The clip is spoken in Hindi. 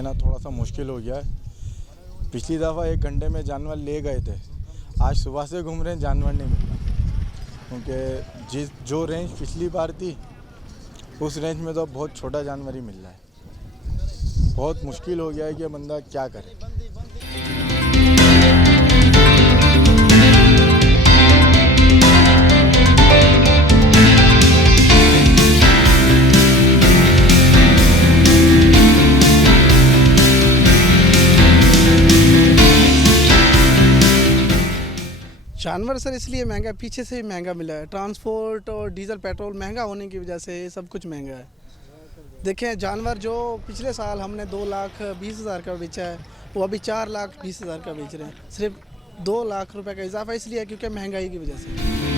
लेना थोड़ा सा मुश्किल हो गया है। पिछली दफ़ा 1 घंटे में जानवर ले गए थे, आज सुबह से घूम रहे हैं, जानवर नहीं मिल रहा। क्योंकि जो रेंज पिछली बार थी उस रेंज में तो बहुत छोटा जानवर ही मिल रहा है। बहुत मुश्किल हो गया है कि बंदा क्या करे। जानवर सर इसलिए महंगा, पीछे से ही महंगा मिला है। ट्रांसपोर्ट और डीजल पेट्रोल महंगा होने की वजह से सब कुछ महंगा है। देखें, जानवर जो पिछले साल हमने 2,20,000 का बेचा है, वो अभी 4,20,000 का बेच रहे हैं। सिर्फ 2 लाख रुपए का इजाफा इसलिए है क्योंकि महंगाई की वजह से।